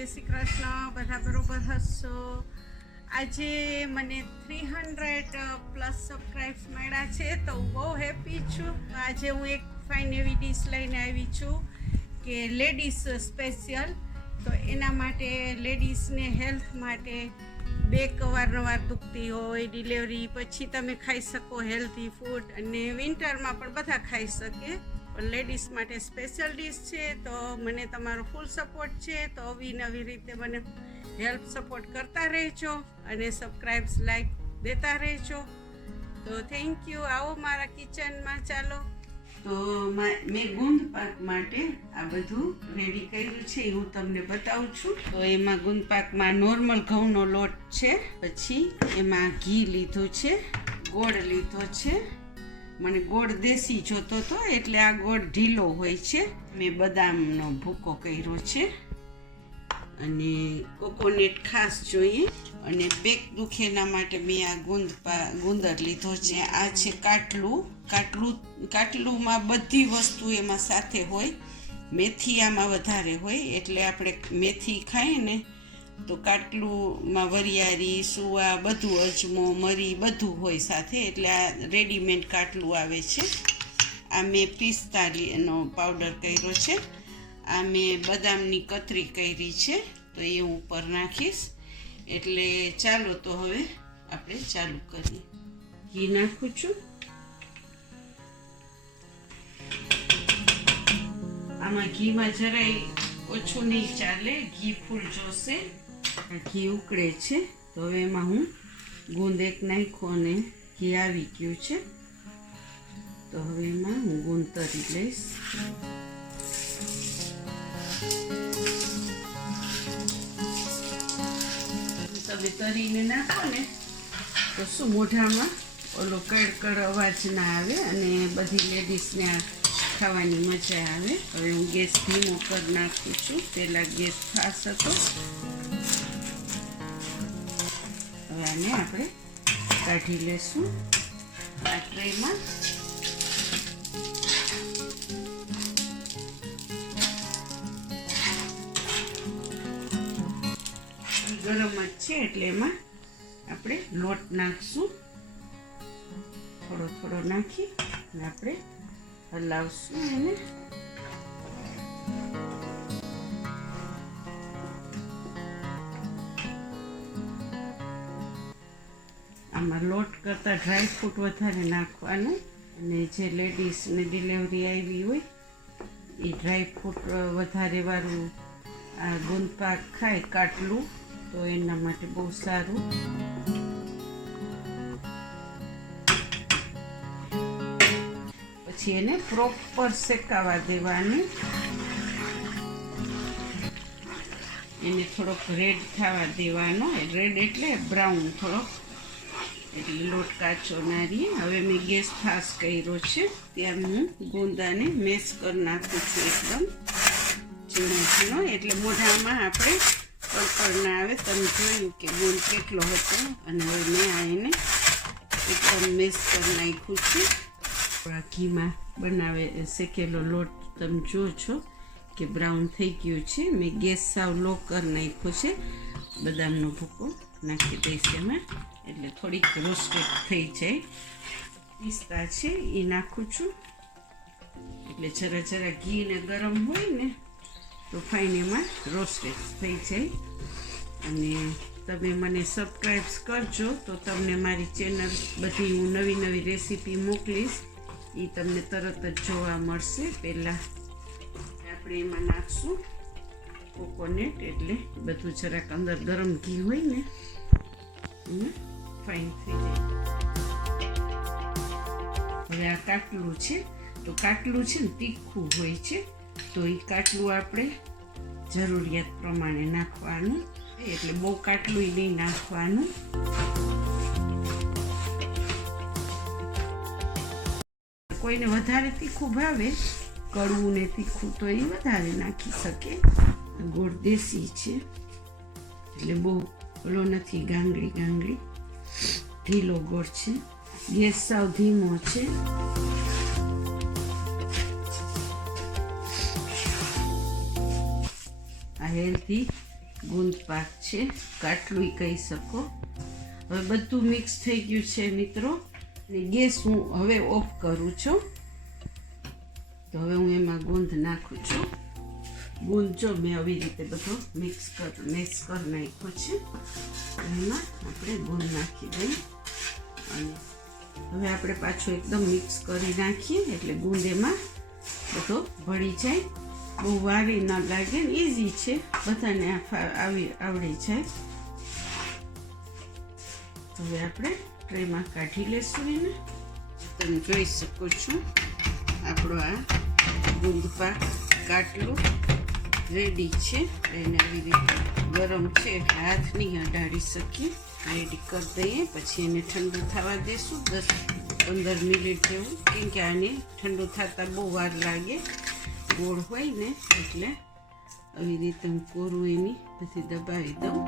જય શ્રી કૃષ્ણ. બધા બરોબર હશો. આજે મને 300 પ્લસ સબસ્ક્રાઇબ્સ મળ્યા છે તો હું બહુ હેપી છું. આજે હું એક ફાઇન એવી ડીશ લઈને આવી છું કે લેડીઝ સ્પેશિયલ. તો એના માટે લેડીઝને હેલ્થ માટે બેક અવારનવાર દુખતી હોય, ડિલિવરી પછી તમે ખાઈ શકો હેલ્ધી ફૂડ, અને વિન્ટરમાં પણ બધા ખાઈ શકે. પણ લેડીઝ માટે સ્પેશિયલ ડીશ છે. તો મને તમારો ફૂલ સપોર્ટ છે. તો આવી નવી રીતે મને હેલ્પ સપોર્ટ કરતા રહેજો અને સબસ્ક્રાઇબ્સ લાઈક દેતા રહેજો. તો થેન્ક યુ. આવો મારા કિચનમાં. ચાલો. તો મેં ગુંદ પાક માટે આ બધું રેડી કર્યું છે એ હું તમને બતાવું છું. તો એમાં ગુંદ પાકમાં નોર્મલ ઘઉંનો લોટ છે, પછી એમાં ઘી લીધું છે, ગોળ લીધો છે. મને ગોળ દેશી જોતો હતો એટલે આ ગોળ ઢીલો હોય છે. મેં બદામનો ભૂકો કર્યો છે અને કોકોનટ ખાસ જોઈએ. અને બેક દુખેના માટે મેં આ ગુંદર લીધો છે. આ છે કાટલુમાં બધી વસ્તુ એમાં સાથે હોય. મેથી આમાં વધારે હોય એટલે આપણે મેથી ખાઈએ ને તો કાટલુમાં વરિયાળી, સુવા, બધું, અજમો, મરી બધું હોય સાથે, એટલે આ રેડીમેડ કાટલું આવે છે. આ મેં પિસ્તાનો પાવડર કર્યો છે. આ મેં બદામની કતરી કરી છે તો એ હું ઉપર નાખીશ. એટલે ચાલો તો હવે આપણે ચાલુ કરીએ. ઘી નાખું છું. આમાં ઘીમાં જરાય ઓછું નહીં ચાલે, ઘી ફૂલ જોશે. ઘી ઉકળે છે તો હવે એમાં હું ગુંદ એક નાખ્યો અને ઘી આવી ગયું છે. તો હવે એમાં હું ગુંદ તરી લઈશ. તમે તરીને નાખો ને તો શું મોઢામાં ઓલો કડકડ અવાજ ના આવે અને બધી લેડીઝને આ ખાવાની મજા આવે. હવે હું ગેસ ધીમો કરી નાખું છું. પહેલાં ગેસ ફાસ્ટ હતો. હવે આને આપણે કાઢી લેશું આ ટ્રેમાં. ગરમ જ છે એટલે એમાં આપણે લોટ નાખશું. થોડો થોડો નાખી અને આપણે હલાવશું એને. આમાં લોટ કરતાં ડ્રાયફ્રૂટ વધારે નાખવાનું. અને જે લેડીઝને ડિલિવરી આવી હોય એ ડ્રાયફ્રૂટ વધારે વાળું આ ગુંદ પાક ખાય કાટલું તો એના માટે બહુ સારું. પછી એને પ્રોપર શેકાવા દેવાનું. એને થોડોક રેડ થવા દેવાનો. રેડ એટલે બ્રાઉન થોડોક, એટલે લોટ કાચો ના રહે. હવે મેં ગેસ ફાસ્ટ કર્યો છે. ત્યાં હું ગુંદાને મેશ કરી નાખું છું એકદમ ઝીણો ઝીણો, એટલે મોઢામાં આપણે કડકડ ના આવે. તમે જોયું કે ગુંદ કેટલો હતો. અને હવે મેં એને એકદમ મેશ કરી નાખ્યું છે. ઘીમાં બનાવે શેકેલો લોટ તમે જુઓ છો કે બ્રાઉન થઈ ગયું છે. મેં ગેસ સાવ લો કરી નાખ્યો છે. બદામનો ભૂકો નાખી દઈશ એમાં એટલે થોડીક રોસ્ટેડ થઈ જાય. પિસ્તા છે એ નાખું છું એટલે જરા જરા ઘી ને ગરમ હોય ને તો ફાઇન એમાં રોસ્ટેડ થઈ જાય. અને તમે મને સબસ્ક્રાઈબ કરજો તો તમને મારી ચેનલ બધી હું નવી નવી રેસીપી મોકલીશ એ તમને તરત જ જોવા મળશે. પહેલાં આપણે એમાં નાખશું કોકોનટ, એટલે બધું જરાક અંદર ગરમ ઘી હોય ને ફાઇન થઈ જાય. હવે આ કાટલું છે તો કાટલું છે ને તીખું હોય છે તો એ કાટલું આપણે જરૂરિયાત પ્રમાણે નાખવાનું. એટલે બહુ કાટલું નહીં નાખવાનું. કોઈને વધારે તીખું ભાવે, કડવું ને તીખું, તો એ વધારે નાખી શકે. ગોળ દેશી છે એટલે બહુ ઓલો નથી, ગાંગડી ઢીલો ગોળ છે. ગેસ સાવ ધીમો છે. આ હેલ્ધી ગુંદ પાક છે, કાટલું કહી શકો. હવે બધું મિક્સ થઈ ગયું છે મિત્રો, અને ગેસ હું હવે ઓફ કરું છું. તો હવે હું એમાં ગુંદ નાખું છું. ગુંદ જો મેં આવી રીતે બધો મિક્સ કરી નાખ્યો છે. એમાં આપણે ગુંદ નાખી દઈએ અને હવે આપણે પાછું એકદમ મિક્સ કરી નાખીએ એટલે ગુંદ એમાં બધો ભળી જાય. બહુ વારી ના લાગે ને, ઇઝી છે, બધાને આવડી જાય. હવે આપણે ટ્રેમાં કાઢી લેશું એને. તમે જોઈ શકો છો આપણો આ ગુંદ પાક કાટલું રેડી છે. એને આવી રીતે ગરમ છે એટલે હાથ નહીં અડાડી શકીએ. રેડી કરી દઈએ, પછી એને ઠંડુ થવા દેશું 10-15 મિનિટ જેવું, કેમ કે આને ઠંડુ થતાં બહુ વાર લાગે, ગોળ હોય ને એટલે. આવી રીતે હું કોરું એની પછી દબાવી દઉં.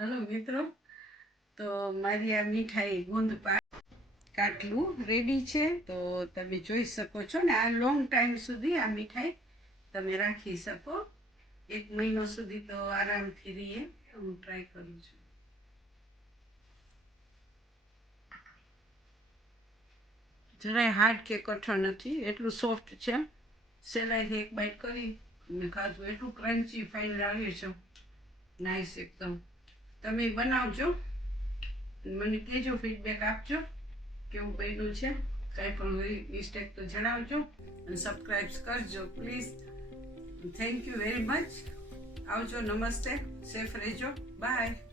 હલો મિત્રો, તો મારી આ મીઠાઈ ગુંદ પાક કાટલું રેડી છે. તો તમે જોઈ શકો છો ને, આ લોંગ ટાઈમ સુધી આ મીઠાઈ તમે રાખી શકો. 1 મહિનો સુધી તો આરામથી રહીએ. હું ટ્રાય કરું છું. જરાય હાર્ડ કે કઠણ નથી, એટલું સોફ્ટ છે. સહેલાઈથી એક બાઈટ કરી અને ખાધું, એટલું ક્રન્ચી ફાઇન લાગે છે. નાઈસ એકદમ. તમે બનાવજો, મને કહેજો, ફીડબેક આપજો કેવું બન્યું છે. કાંઈ પણ હોય મિસ્ટેક તો જણાવજો અને સબસ્ક્રાઈબ કરજો please. Thank you very much. આવજો, નમસ્તે, સેફ રહેજો, બાય.